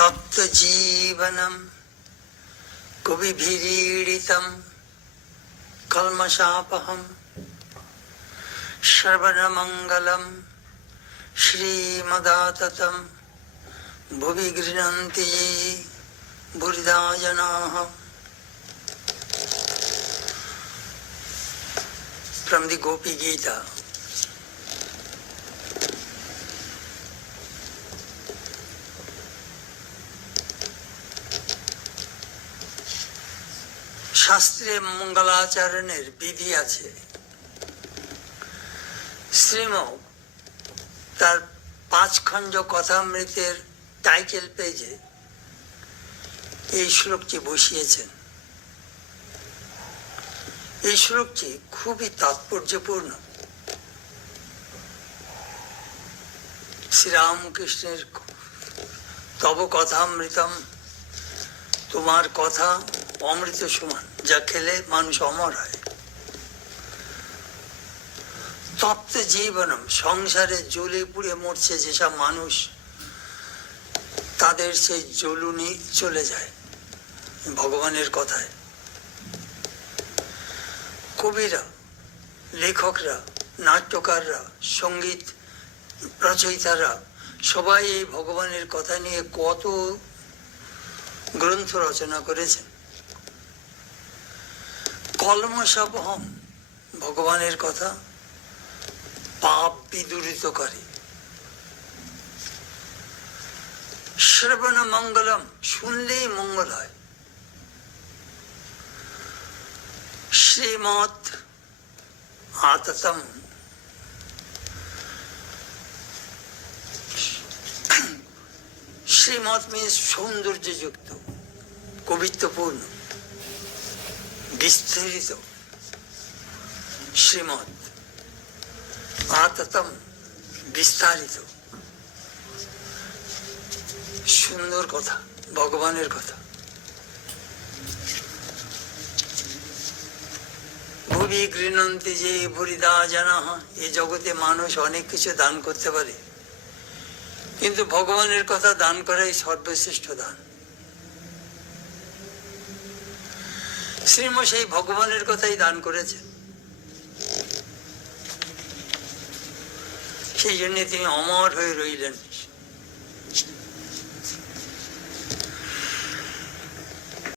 তপ্ত জীবনম কবিভিরীড়িতম কলমশাপহম শ্রবণমঙ্গলম শ্রীমদাততম ভুবি গৃহন্তি ये বুরিদা জনাঃ। From the Gopi Gita. শাস্ত্রে মঙ্গলাচরণের বিধি আছে। শ্রীম তার 5 খণ্ড কথামৃতের টাইটেল পেজে এই শ্লোকটি বসিয়েছেন। এই শ্লোকটি খুবই তাৎপর্যপূর্ণ। শ্রীরামকৃষ্ণের তব কথামৃতম, তোমার কথা অমৃত সমান, যা খেলে মানুষ অমর হয়। তপ্ত জীবনম, সংসারে জ্বলে পুড়ে মরছে যেসব মানুষ, তাদের সেই জ্বলুনি চলে যায় ভগবানের কথায়। কবিরা, লেখকরা, নাট্যকাররা, সঙ্গীত রচয়িতারা সবাই এই ভগবানের কথা নিয়ে কত গ্রন্থ রচনা করেছেন। কলমশাপহম, ভগবানের কথা পাপ বিদূরিত করে। শ্রবণ মঙ্গলম, শুনলেই মঙ্গল হয়। শ্রীমৎ আততম, শ্রীমৎ মিন্স সৌন্দর্যযুক্ত, কবিত্বপূর্ণ, বিস্তৃত। শ্রীমৎ আততম, বিস্তারিত, সুন্দর কথা, ভগবানের কথা। ভুবি গৃহন্তি যে বুরিদা জনাঃ, এই জগতে মানুষ অনেক কিছু দান করতে পারে, কিন্তু ভগবানের কথা দান করাই সর্বশ্রেষ্ঠ দান। শ্রীম সেই ভগবানের কথাই দান করেছেন। সেই জন্য তিনি অমর হয়ে রইলেন।